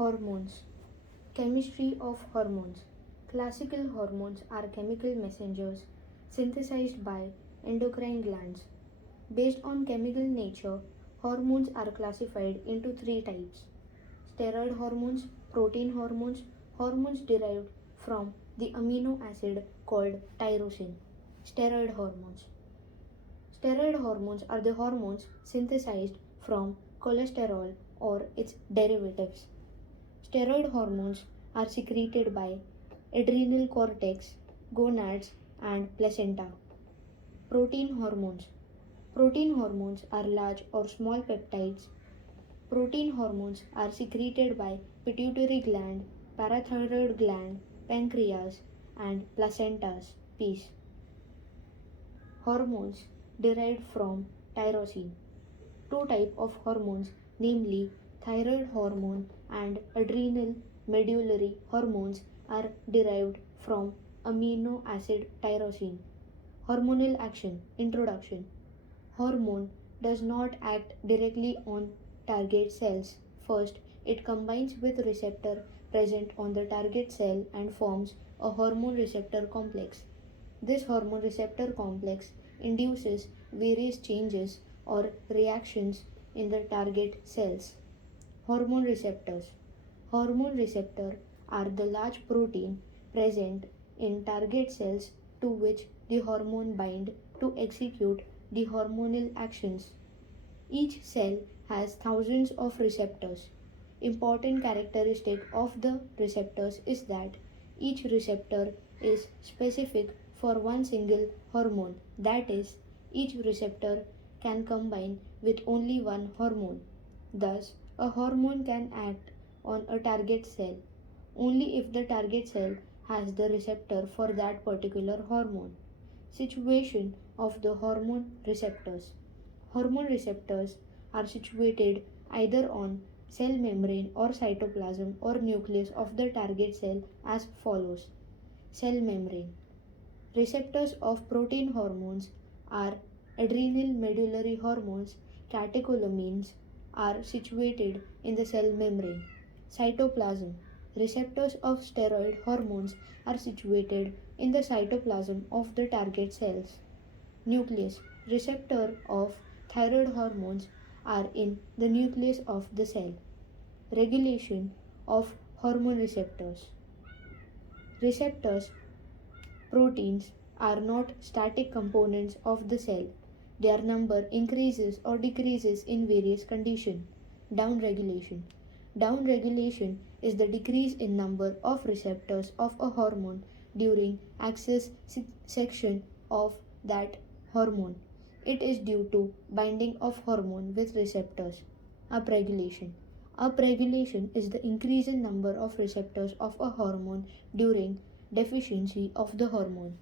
Hormones. Chemistry of hormones. Classical hormones are chemical messengers synthesized by endocrine glands. Based on chemical nature, hormones are classified into three types: steroid hormones, protein hormones, hormones derived from the amino acid called tyrosine. Steroid hormones. Steroid hormones are the hormones synthesized from cholesterol or its derivatives. Steroid hormones are secreted by adrenal cortex, gonads, and placenta. Protein hormones. Protein hormones are large or small peptides. Protein hormones are secreted by pituitary gland, parathyroid gland, pancreas, and placentas. Peace. Hormones derived from tyrosine. Two types of hormones, namely thyroid hormone and adrenal medullary hormones, are derived from amino acid tyrosine. Hormonal action. Introduction. Hormone does not act directly on target cells. First, it combines with receptor present on the target cell and forms a hormone receptor complex. This hormone receptor complex induces various changes or reactions in the target cells. Hormone receptors. Hormone receptor are the large protein present in target cells to which the hormone bind to execute the hormonal actions. Each cell has thousands of receptors. Important characteristic of the receptors is that each receptor is specific for one single hormone. That is, each receptor can combine with only one hormone. Thus, a hormone can act on a target cell only if the target cell has the receptor for that particular hormone. Situation of the hormone receptors. Hormone receptors are situated either on cell membrane or cytoplasm or nucleus of the target cell as follows. Cell membrane. Receptors of protein hormones are adrenal medullary hormones, catecholamines, are situated in the cell membrane. Cytoplasm. Receptors of steroid hormones are situated in the cytoplasm of the target cells. Nucleus. Receptor of thyroid hormones are in the nucleus of the cell. Regulation of hormone receptors. Receptors proteins are not static components of the cell. Their number increases or decreases in various conditions. Downregulation. Downregulation is the decrease in number of receptors of a hormone during axis section of that hormone. It is due to binding of hormone with receptors. Upregulation. Upregulation is the increase in number of receptors of a hormone during deficiency of the hormone.